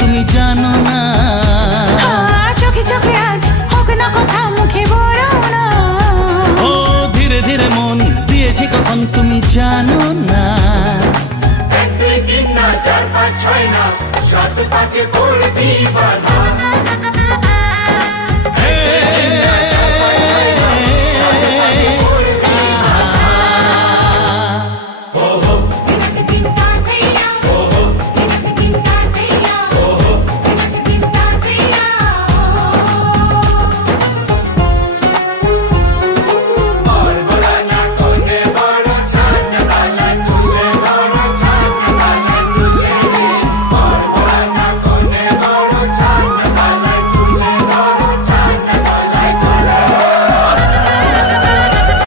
তুমি জানো না। চোখে চোখে আজ হোক না কথা মুখে বলো না। ও ধীরে ধীরে মন দিয়েছি কখন তুমি জানো না। 1 2 3 না 4 5 6 না 7 পাকে পড়বি বাধা।